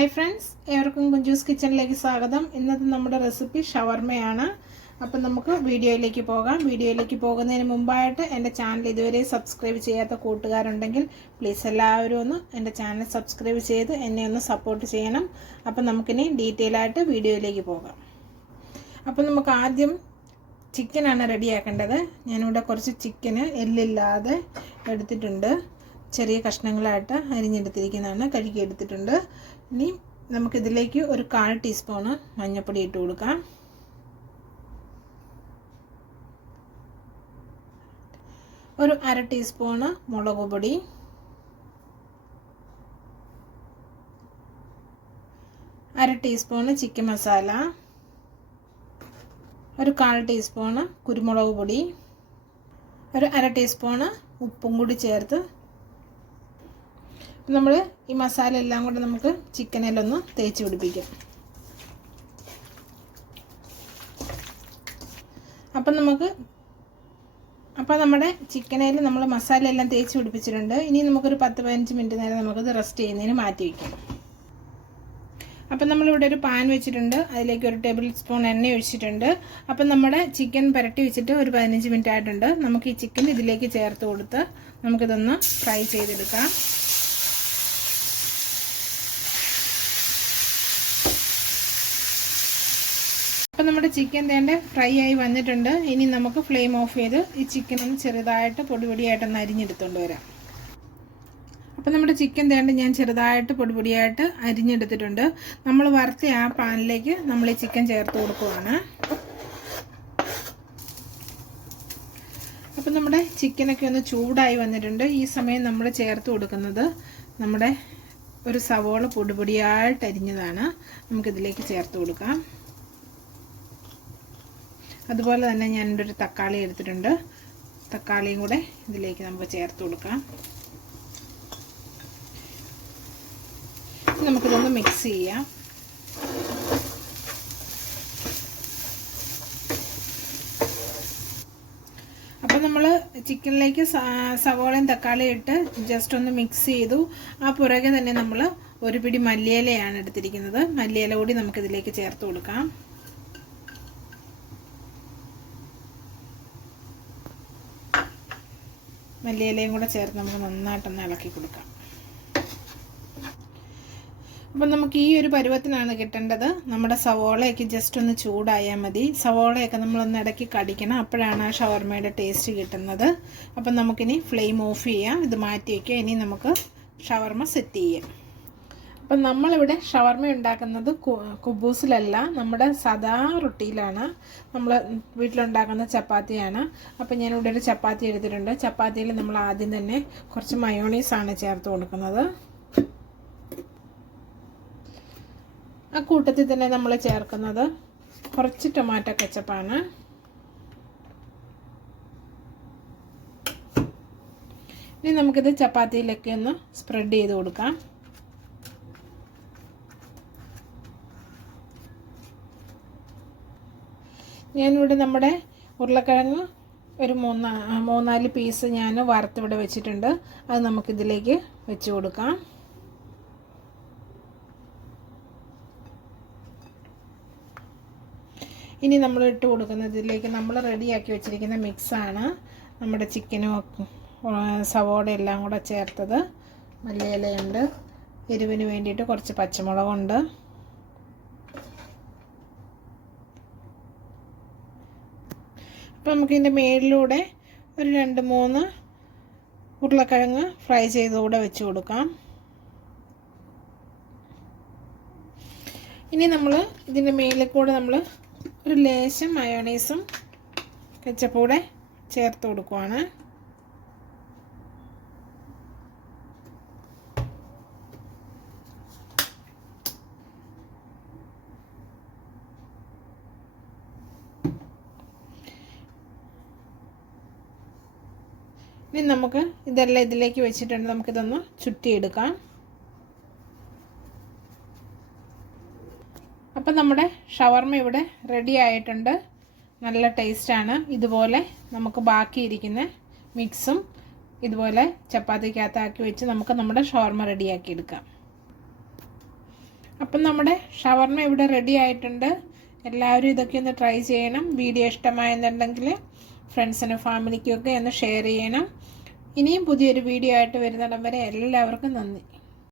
Hi friends ഏവർക്കും കുഞ്ചൂസ് കിച്ചണിലേക്ക് സ്വാഗതം. ഇന്നത്തെ നമ്മുടെ റെസിപ്പി ഷവർമയാണ്. അപ്പം നമുക്ക് വീഡിയോയിലേക്ക് പോകാം. വീഡിയോയിലേക്ക് പോകുന്നതിന് മുമ്പായിട്ട് എന്റെ ചാനൽ ഇതുവരെ സബ്സ്ക്രൈബ് ചെയ്യാത്ത കൂട്ടുകാരുണ്ടെങ്കിൽ പ്ലീസ് എല്ലാവരും ഒന്ന് എന്റെ ചാനൽ സബ്സ്ക്രൈബ് ചെയ്ത് എന്നെ ഒന്ന് സപ്പോർട്ട് ചെയ്യണം. അപ്പം നമുക്കിനി ഡീറ്റെയിൽ ആയിട്ട് വീഡിയോയിലേക്ക് പോകാം. അപ്പം നമുക്ക് ആദ്യം ചിക്കനാണ് റെഡിയാക്കേണ്ടത് ഞാനിവിടെ കുറച്ച് ചിക്കന് എല്ലില്ലാതെ എടുത്തിട്ടുണ്ട്. ചെറിയ കഷ്ണങ്ങളായിട്ട് അരിഞ്ഞെടുത്തിരിക്കുന്നതാണ്. കഴുകി എടുത്തിട്ടുണ്ട് ഇനി നമുക്കിതിലേക്ക് ഒരു കാൽ ടീസ്പൂണ് മഞ്ഞൾപ്പൊടി ഇട്ട് കൊടുക്കാം. ഒരു അര ടീസ്പൂണ് മുളക് പൊടി. അര ടീസ്പൂണ് ചിക്കൻ മസാല. ഒരു കാൽ ടീസ്പൂണ് കുരുമുളക് പൊടി. ഒരു അര ടീസ്പൂണ് ഉപ്പും കൂടി ചേർത്ത് നമ്മൾ ഈ മസാല എല്ലാം കൂടെ നമുക്ക് ചിക്കനിലൊന്ന് തേച്ച് പിടിപ്പിക്കാം. അപ്പം നമുക്ക് അപ്പം നമ്മുടെ ചിക്കനയിൽ നമ്മൾ മസാല എല്ലാം തേച്ച് പിടിപ്പിച്ചിട്ടുണ്ട്. ഇനി നമുക്കൊരു പത്ത് പതിനഞ്ച് മിനിറ്റ് നേരം നമുക്കത് റെസ്റ്റ് ചെയ്യുന്നതിന് മാറ്റി വയ്ക്കാം അപ്പം നമ്മളിവിടെ ഒരു പാൻ വെച്ചിട്ടുണ്ട്. അതിലേക്ക് ഒരു ടേബിൾ സ്പൂൺ എണ്ണ ഒഴിച്ചിട്ടുണ്ട്. അപ്പം നമ്മുടെ ചിക്കൻ പുരട്ടി വെച്ചിട്ട് ഒരു പതിനഞ്ച് മിനിറ്റ് ആയിട്ടുണ്ട്. നമുക്ക് ഈ ചിക്കൻ ഇതിലേക്ക് ചേർത്ത് കൊടുത്ത് നമുക്കിതൊന്ന് ഫ്രൈ ചെയ്തെടുക്കാം. നമ്മുടെ ചിക്കൻ തേണ്ട ഫ്രൈ ആയി വന്നിട്ടുണ്ട്. ഇനി നമുക്ക് ഫ്ലെയിം ഓഫ് ചെയ്ത് ഈ ചിക്കൻ ഒന്ന് ചെറുതായിട്ട് പൊടിപൊടിയായിട്ട് അരിഞ്ഞെടുത്തുകൊണ്ട് വരാം. അപ്പം നമ്മുടെ ചിക്കൻ തേണ്ട ഞാൻ ചെറുതായിട്ട് പൊടിപൊടിയായിട്ട് അരിഞ്ഞെടുത്തിട്ടുണ്ട്. നമ്മൾ വറുത്ത ആ പാനിലേക്ക് നമ്മൾ ഈ ചിക്കൻ ചേർത്ത് കൊടുക്കുവാണ്. അപ്പം നമ്മുടെ ചിക്കനൊക്കെ ഒന്ന് ചൂടായി വന്നിട്ടുണ്ട്. ഈ സമയം നമ്മൾ ചേർത്ത് കൊടുക്കുന്നത് നമ്മുടെ ഒരു സവോള പൊടിപൊടിയായിട്ട് അരിഞ്ഞതാണ്. നമുക്കിതിലേക്ക് ചേർത്ത് കൊടുക്കാം. അതുപോലെ തന്നെ ഞാൻ എന്റെ ഒരു തക്കാളി എടുത്തിട്ടുണ്ട്. തക്കാളിയും കൂടെ ഇതിലേക്ക് നമുക്ക് ചേർത്ത് കൊടുക്കാം. നമുക്കിതൊന്ന് മിക്സ് ചെയ്യാം. നമ്മൾ ചിക്കനിലേക്ക് സവോളയും തക്കാളിയും ഇട്ട് ജസ്റ്റ് ഒന്ന് മിക്സ് ചെയ്തു. ആ പുറകെ തന്നെ നമ്മൾ ഒരു പിടി മല്ലിയിലയാണ് എടുത്തിരിക്കുന്നത്. മല്ലിയില കൂടി നമുക്കിതിലേക്ക് ചേർത്ത് കൊടുക്കാം. മല്ലിയിലയും കൂടെ ചേർത്ത് നമുക്ക് നന്നായിട്ടൊന്ന് ഇളക്കി കൊടുക്കാം. അപ്പം നമുക്ക് ഈ ഒരു പരുവത്തിനാണ് കിട്ടേണ്ടത്. നമ്മുടെ സവോളയൊക്കെ ജസ്റ്റ് ഒന്ന് ചൂടായാൽ മതി. സവോളയൊക്കെ നമ്മളൊന്ന് ഇടയ്ക്ക് കടിക്കണം. അപ്പോഴാണ് ആ ഷവർമയുടെ ടേസ്റ്റ് കിട്ടുന്നത്. അപ്പം നമുക്കിനി ഫ്ലെയിം ഓഫ് ചെയ്യാം. ഇത് മാറ്റി വയ്ക്കുക ഇനി നമുക്ക് ഷവർമ സെറ്റ് ചെയ്യാം. അപ്പം നമ്മളിവിടെ ഷവർമ ഉണ്ടാക്കുന്നത് കുബൂസിലല്ല നമ്മുടെ സദാ റൊട്ടിയിലാണ്. നമ്മൾ വീട്ടിലുണ്ടാക്കുന്ന ചപ്പാത്തിയാണ്. അപ്പം ഞാനിവിടെ ഒരു ചപ്പാത്തി എടുത്തിട്ടുണ്ട്. ചപ്പാത്തിയിൽ നമ്മൾ ആദ്യം തന്നെ കുറച്ച് മയോണീസാണ് ചേർത്ത് കൊടുക്കുന്നത്. ആ കൂട്ടത്തിൽ തന്നെ നമ്മൾ ചേർക്കുന്നത് കുറച്ച് ടൊമാറ്റോ കച്ചപ്പാണ്. ഇനി നമുക്കിത് ചപ്പാത്തിയിലൊക്കെ ഒന്ന് സ്പ്രെഡ് ചെയ്ത് കൊടുക്കാം. ഞാനിവിടെ നമ്മുടെ ഉരുളക്കിഴങ്ങ് ഒരു മൂന്നാ മൂന്നാൽ പീസ് ഞാൻ വറുത്തിവിടെ വെച്ചിട്ടുണ്ട്. അത് നമുക്കിതിലേക്ക് വെച്ച് കൊടുക്കാം. ഇനി നമ്മൾ ഇട്ട് കൊടുക്കുന്നത് ഇതിലേക്ക് നമ്മൾ റെഡിയാക്കി വെച്ചിരിക്കുന്ന മിക്സാണ് നമ്മുടെ ചിക്കനും സവോള എല്ലാം കൂടെ ചേർത്തത്. മല്ലിയിലയുണ്ട്. എരിവിന് വേണ്ടിയിട്ട് കുറച്ച് പച്ചമുളകുണ്ട്. അപ്പോൾ നമുക്കിതിന്റെ മേളിലൂടെ ഒരു രണ്ട് മൂന്ന് ഉരുളക്കിഴങ്ങ് ഫ്രൈ ചെയ്തുകൂടെ വെച്ച് കൊടുക്കാം. ഇനി നമ്മൾ ഇതിന്റെ മേളിൽ കൂടെ നമ്മൾ ഒരു ലേശം മയോണൈസും കെച്ചപ്പൂടെ ചേർത്ത് കൊടുക്കുവാണ്. ഇനി നമുക്ക് ഇതെല്ലാം ഇതിലേക്ക് വെച്ചിട്ടുണ്ട്. നമുക്കിതൊന്ന് ചുറ്റിയെടുക്കാം. അപ്പം നമ്മുടെ ഷവർമ ഇവിടെ റെഡി ആയിട്ടുണ്ട്. നല്ല ടേസ്റ്റാണ് ഇതുപോലെ നമുക്ക് ബാക്കിയിരിക്കുന്ന മിക്സും ഇതുപോലെ ചപ്പാത്തിക്കകത്താക്കി വെച്ച് നമുക്ക് നമ്മുടെ ഷവർമ റെഡിയാക്കി എടുക്കാം. അപ്പം നമ്മുടെ ഷവർമ ഇവിടെ റെഡി ആയിട്ടുണ്ട്. എല്ലാവരും ഇതൊക്കെ ഒന്ന് ട്രൈ ചെയ്യണം. വീഡിയോ ഇഷ്ടമായെന്നുണ്ടെങ്കിൽ ഫ്രണ്ട്സിനും ഫാമിലിക്കും ഒക്കെ ഒന്ന് ഷെയർ ചെയ്യണം. ഇനിയും പുതിയൊരു വീഡിയോ ആയിട്ട് വരുന്നിടം വരെ എല്ലാവർക്കും നന്ദി.